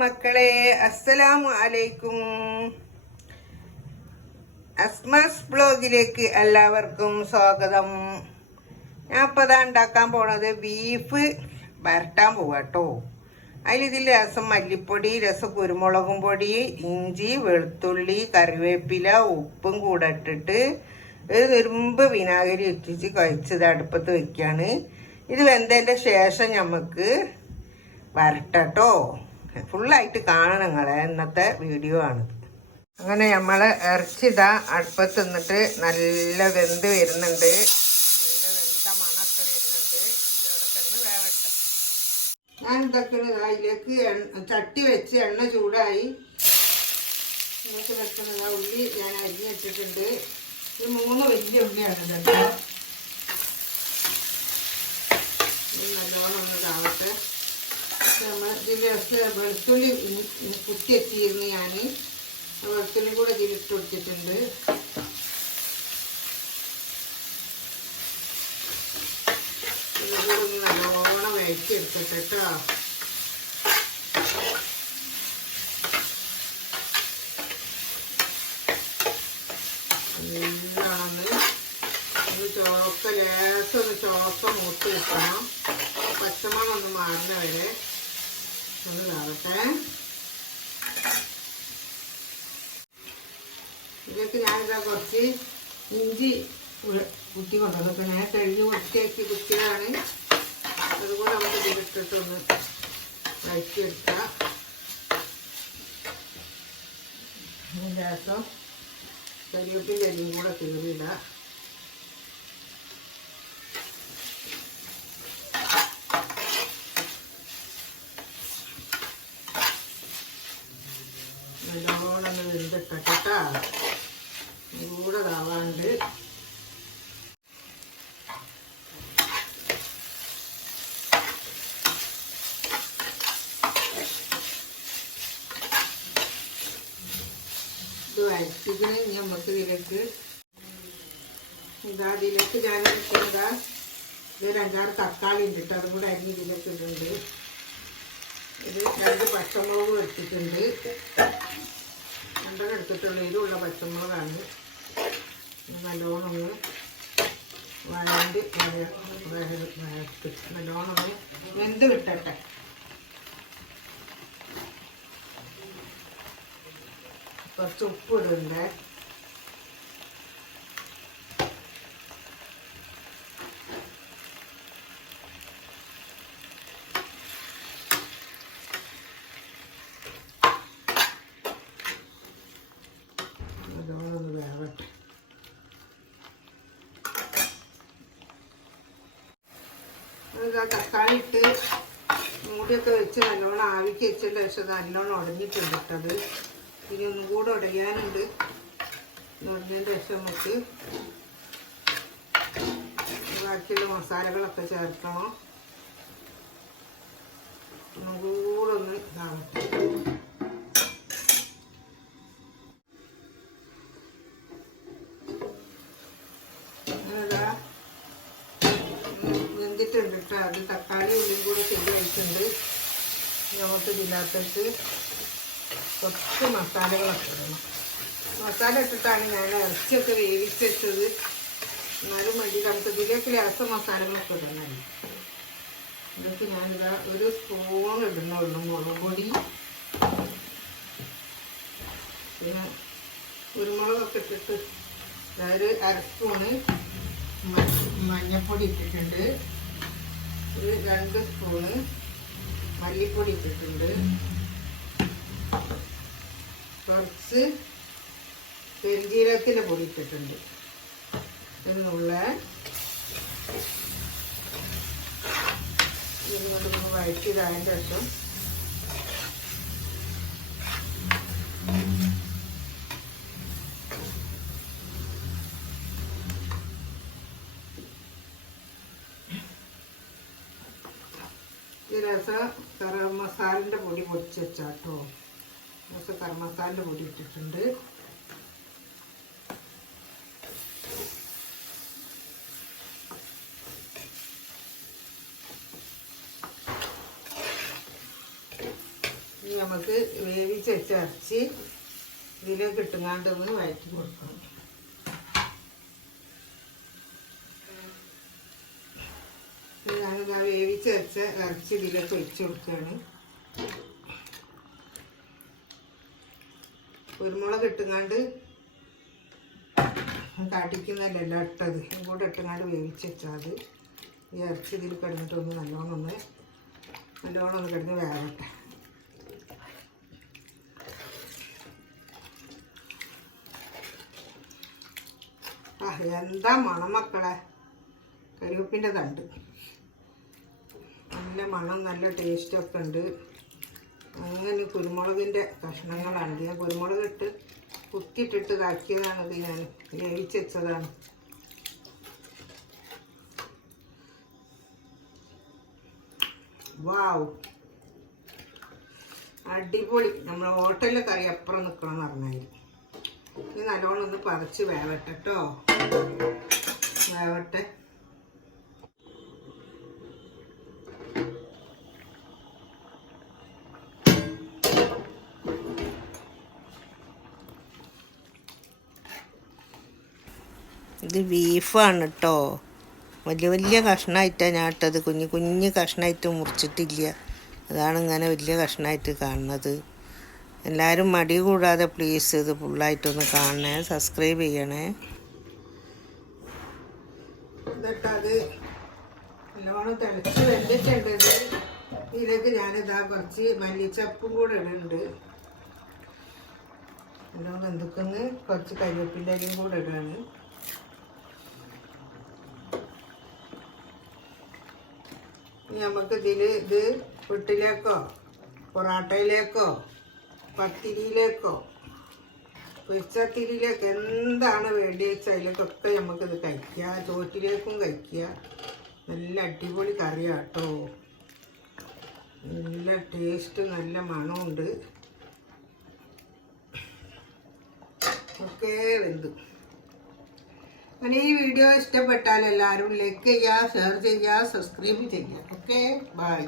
മക്കളെ അസ്സലാമു അലൈക്കും. അസ്മാസ് ബ്ലോഗിലേക്ക് എല്ലാവർക്കും സ്വാഗതം. ഞാൻ ഇപ്പോൾ ഇതാ ഉണ്ടാക്കാൻ പോണത് ബീഫ് വരട്ടാൻ പോവാട്ടോ അതിലിതിൽ രസം മല്ലിപ്പൊടി രസം കുരുമുളകും പൊടി ഇഞ്ചി വെളുത്തുള്ളി കറിവേപ്പില ഉപ്പും കൂടെ ഇട്ടിട്ട് ഒരു തുരുമ്പ് വിനാഗിരി ഇട്ടിച്ച് കഴിച്ചത് അടുപ്പത്ത് വെക്കുകയാണ് ഇത് വെന്തതിന്റെ ശേഷം നമുക്ക് വരട്ടോ ഫുള്ളായിട്ട് കാണണം നിങ്ങളെ ഇന്നത്തെ വീഡിയോ ആണ്. അങ്ങനെ നമ്മൾ ഇറച്ചിതാ അടുപ്പത്ത് നിന്നിട്ട് നല്ല വെന്ത് വരുന്നുണ്ട്. നല്ല വെന്ത മണമൊക്കെ വരുന്നുണ്ട്. കിടന്ന് വേവട്ടെ. ഞാൻ ഇതൊക്കെ അതിലേക്ക് ചട്ടി വെച്ച് എണ്ണ ചൂടായി. ഇങ്ങോട്ട് വെക്കുന്നത് ഉള്ളി ഞാൻ അരിഞ്ഞ് വെച്ചിട്ടുണ്ട്. ഇത് മൂന്ന് വലിയ ഉള്ളിയാണ് ഇതൊക്കെ ഇത് നല്ലോണം ഒന്ന് താവട്ടെ നമ്മൾ ഇതിൽ വെളുത്തുള്ളി കുത്തിയെത്തിയിരുന്നു ഞാൻ വെളുത്തുള്ളി കൂടെ ഇതിലിട്ട് കൊടുത്തിട്ടുണ്ട്. ഇതുകൂടെ നല്ലോണം വഴറ്റിയെടുത്തിട്ട് കേട്ടോ നല്ലോണം ഒന്ന് ചോക്ക മൂത്ത് കിട്ടണം. പച്ചമണം ഒന്ന് മാറുന്ന ഒന്ന് കാണട്ടെ ഇതിലേക്ക് ഞാനിതാ കുറച്ച് ഇഞ്ചി കുത്തി കൊണ്ടുവന്നു ഞാൻ കഴുകി വൃത്തിയാക്കി കുത്തിയതാണ്. അതുപോലെ നമുക്ക് ഇതിലിട്ടിട്ടൊന്ന് വഴറ്റിയെടുക്കാം ശേഷം കരിവേപ്പിന്റെ അരിയും കൂടെ കീറിയിടാം നല്ലോണം ഒന്ന് വെന്തിട്ടട്ടാ കൂടെ താവാണ്ട് ഇത് വരച്ചതിന് നമുക്ക് ഇതിലേക്ക് ഇതാ ഇതിലേക്ക് ഞാൻ ഇതാ ഇതൊരു തക്കാളി ഉണ്ട് കേട്ടോ. അതും കൂടെ അരി ഇതിലേക്ക് ഇത് രണ്ട് പച്ചമുളകും എടുത്തിട്ടുണ്ട്. രണ്ടെണ്ണം എടുത്തിട്ടുള്ള. ഇതിലുള്ള പച്ചമുളകാണ്. നല്ലോണം ഒന്ന് വഴണ്ട് നല്ലോണം ഒന്ന് വെന്ത് വിട്ടട്ടെ കുറച്ച് ഉപ്പ് ഇടുന്നുണ്ട് നല്ലോണം ഒന്ന് വേവട്ടെ അത് ആ തക്കാളി ഇട്ട് മൂടിയൊക്കെ വെച്ച് നല്ലോണം ആവിക്ക് വെച്ചതിന്റെ ശേഷം നല്ലോണം ഉടഞ്ഞിട്ടുണ്ട് അത് ഇനി ഒന്നും കൂടെ ഉടയാനുണ്ട്. ഉടഞ്ഞതിന്റെ ശേഷം നമുക്ക് ബാക്കിയുള്ള മസാലകളൊക്കെ ചേർക്കണം. ഒന്നും കൂടെ ഒന്ന് ഇതാവട്ടെ. ഇതിനകത്തേക്ക് കുറച്ച് മസാലകളൊക്കെ ഇടണം. മസാല ഇട്ടിട്ടാണ് ഞാൻ ഇറച്ചിയൊക്കെ വേവിച്ച് വെച്ചത്. എന്നാലും വേണ്ടി നമുക്ക് ഇതിലേക്ക് രസ മസാലകളൊക്കെ ഇടണം. ഇതൊക്കെ ഞാനിതാ ഒരു സ്പൂൺ ഇടുന്നുള്ളൂ മുളക് പൊടി. പിന്നെ കുരുമുളകൊക്കെ ഇട്ടിട്ട് അതായത് അര സ്പൂണ് മഞ്ഞൾപ്പൊടി ഇട്ടിട്ടുണ്ട്. ഒരു രണ്ട് സ്പൂണ് മല്ലിപ്പൊടി ഇട്ടിട്ടുണ്ട്. കുറച്ച് പെരുജീരകത്തിന്റെ പൊടി ഇട്ടിട്ടുണ്ട്. എന്നുള്ള ഇതുകൊണ്ടൊന്ന് വഴറ്റിയതായതിന്റെ ശേഷം ഈ കറം മസാലന്റെ പൊടി പൊടിച്ച് വെച്ചാട്ടോ. ഇതിനകത്ത് ഗരം മസാലിന്റെ പൊടി ഇട്ടിട്ടുണ്ട്. നമുക്ക് വേവിച്ച് വെച്ചരച്ച് ഇതിലേക്ക് ഇട്ടുങ്ങാണ്ടൊന്ന് വയറ്റി വഴറ്റി കൊടുക്കണം ഇത് വേവിച്ച് വെച്ച ഇറച്ചി ഇതിലേക്ക് ഒഴിച്ചു കൊടുക്കുകയാണ്. കുരുമുളക് ഇട്ടുങ്ങാണ്ട് എല്ലാം ഇട്ടത്. ഇങ്ങോട്ട് ഇട്ടുങ്ങാണ്ട് വേവിച്ച് വെച്ചാൽ ഈ ഇറച്ചി ഇതിൽ കിടന്നിട്ടൊന്ന് നല്ലോണം ഒന്ന് നല്ലോണം ഒന്ന് കിടന്ന് വേവട്ടെ. ആ എന്താ മണം മക്കളെ കരിവേപ്പിന്റെ തണ്ട്. നല്ല മണം നല്ല ടേസ്റ്റ് ഒക്കെ ഉണ്ട്. അങ്ങനെ കുരുമുളകിന്റെ കഷ്ണങ്ങളാണ്. ഞാൻ കുരുമുളക് ഇട്ട് കുത്തിയിട്ടിട്ട് ഇതാക്കിയതാണ് ഇത് ഞാൻ വേവിച്ചതാണ് വാവ്. അടിപൊളി. നമ്മൾ ഹോട്ടലിലെ കറി അപ്പുറം നിൽക്കണം പറഞ്ഞാൽ ഇനി നല്ലോണം ഒന്ന് പറിച്ച് വേവട്ടെ കേട്ടോ വേവട്ടെ. ഇത് ബീഫാണ് കേട്ടോ വലിയ വലിയ കഷ്ണമായിട്ടാണ് ഞാൻ ഇട്ടത്. കുഞ്ഞു കുഞ്ഞു കഷ്ണമായിട്ട് മുറിച്ചിട്ടില്ല. അതാണ് ഇങ്ങനെ വലിയ കഷ്ണമായിട്ട് കാണുന്നത്. എല്ലാവരും മടി കൂടാതെ പ്ലീസ് ഇത് ഫുള്ളായിട്ടൊന്ന് കാണണേ. സബ്സ്ക്രൈബ് ചെയ്യണേ. ഇതിലേക്ക് ഞാനിതാ കുറച്ച് മല്ലിച്ചപ്പും കൂടെ ഇടുന്നുണ്ട്. നല്ലോണം എന്തൊക്കെന്ന് കുറച്ച് കരിവേപ്പിന്റെ കൂടെ ഇടുകയാണ്. നമുക്ക് ഇതിൽ ഇത് പുട്ടിലേക്കോ പൊറാട്ടയിലേക്കോ പത്തിരിയിലേക്കോ പൊരിച്ചത്തിരിയിലേക്ക് എന്താണ് വേണ്ടി വെച്ചാൽ അതിലേക്കൊക്കെ നമുക്കിത് കഴിക്കുക ചോറ്റിലേക്കും കഴിക്കുക നല്ല അടിപൊളി കറിയാട്ടോ. നല്ല ടേസ്റ്റ് നല്ല മണമുണ്ട് ഒക്കെ വെന്തു. അങ്ങനെ ഈ വീഡിയോ ഇഷ്ടപ്പെട്ടാൽ എല്ലാവരും ലൈക്ക് ചെയ്യുക ഷെയർ ചെയ്യുക സബ്സ്ക്രൈബ് ചെയ്യുക ഓക്കെ ബൈ